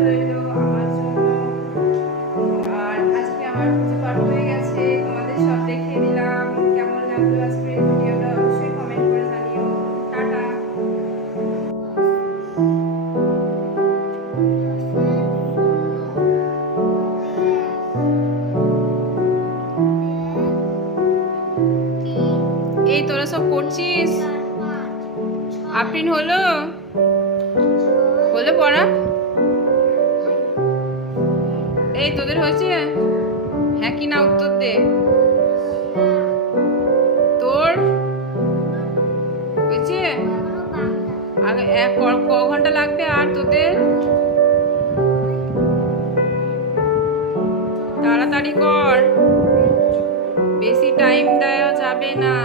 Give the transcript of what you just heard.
রইল আমার জন্য আর আজকে আমার পুজো পাঠ হয়ে গেছে তোমাদের সব দেখিয়ে দিলাম কেমন লাগল আজকের ভিডিওটা অবশ্যই কমেন্ট করে জানিও টাটা এই তোরা সব করছিস আফরিন হলো? হলো পড়া এই তোদের হয়েছে? হ্যাঁ কি না উত্তর দে। তোর হয়েছে? আগে ক ঘণ্টা লাগবে আর তোদের? তাড়াতাড়ি কর। বেশি টাইম দেওয়া যাবে না।